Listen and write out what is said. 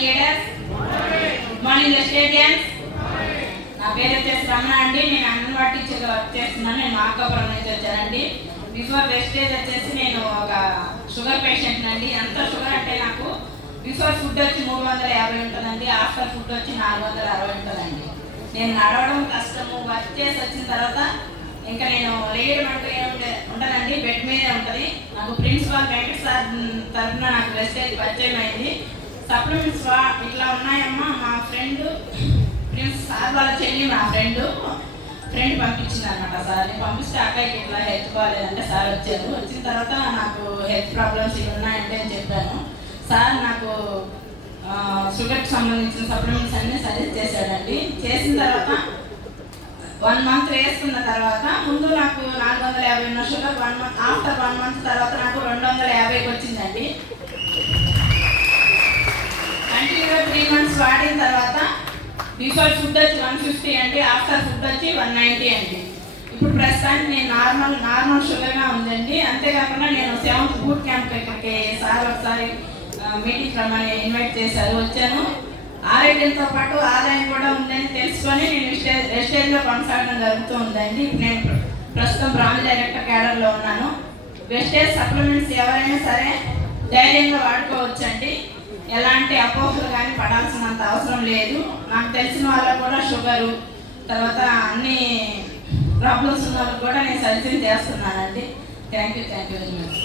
Morning leaders, good morning vegetarians. నా పేరు వచ్చేసి రమణ అండి. నేను అంగన్వాడీ టీచర్గా వర్క్ చేస్తున్నాను. నేను మార్కాపురం నుంచి వచ్చానండి. బిఫోర్ వెస్టేజ్ వచ్చేసి నేను ఒక షుగర్ పేషెంట్ అండి. ఎంత షుగర్ అంటే నాకు బిఫోర్ ఫుడ్ వచ్చి 350 ఉంటుందండి, ఆఫ్టర్ ఫుడ్ వచ్చి 460 ఉంటుందండి. నేను నడవడం కష్టము. వర్క్ చేసి వచ్చిన తర్వాత ఇంకా నేను లేయడం అంటూ ఉంటానండి, బెడ్ మీదే ఉంటుంది. నాకు ప్రిన్సిపాల్ వెంకట సార్ తరఫున నాకు వెస్టేజ్ పరిచయం అయింది. సప్లిమెంట్స్ ఇట్లా ఉన్నాయమ్మా, మా ఫ్రెండ్ సార్ వాళ్ళ చెల్లి మా ఫ్రెండ్ పంపించింది అనమాట. సార్ని పంపిస్తే అక్కడికి ఇట్లా హెల్త్ బాగాలేదంటే సార్ వచ్చారు. వచ్చిన తర్వాత నాకు హెల్త్ ప్రాబ్లమ్స్ ఇవి ఉన్నాయంటే అని చెప్పాను. సార్ నాకు షుగర్కి సంబంధించిన సప్లిమెంట్స్ అన్నీ సజెస్ట్ చేశాడండి. చేసిన తర్వాత 1 మంత్ వేసుకున్న తర్వాత ముందు నాకు 450 ఉన్న షుగర్ 1 మంత్ ఆఫ్టర్ 1 మంత్ తర్వాత నాకు 250కి వచ్చిందండి. కంటిన్యూగా 3 మంత్స్ వాడిన తర్వాత బిఫోర్ ఫుడ్ వచ్చి 150 అండి, ఆఫ్టర్ ఫుడ్ వచ్చి 190 అండి. ఇప్పుడు ప్రస్తుతానికి నేను నార్మల్ షుగర్గా ఉందండి. అంతేకాకుండా నేను 7th బూట్ క్యాంప్ ఇక్కడికి సార్ ఒకసారి మీటింగ్ రమ్మని ఇన్వైట్ చేశారు, వచ్చాను. ఆరోగ్యంతో పాటు ఆదాయం కూడా ఉందని తెలుసుకొని నేను వెస్టేజ్లో కొనసాగడం జరుగుతూ ఉందండి. నేను ప్రస్తుతం బ్రాంచ్ డైరెక్టర్ క్యాడర్లో ఉన్నాను. వెస్టేజ్ సప్లిమెంట్స్ ఎవరైనా సరే ధైర్యంగా వాడుకోవచ్చండి. ఎలాంటి అపోహలు కానీ పడాల్సినంత అవసరం లేదు. నాకు తెలిసిన వాళ్ళకు కూడా షుగరు తర్వాత అన్ని ప్రాబ్లమ్స్ ఉన్న వాళ్ళకి కూడా నేను సజెషన్ చేస్తున్నానండి. Thank you very much.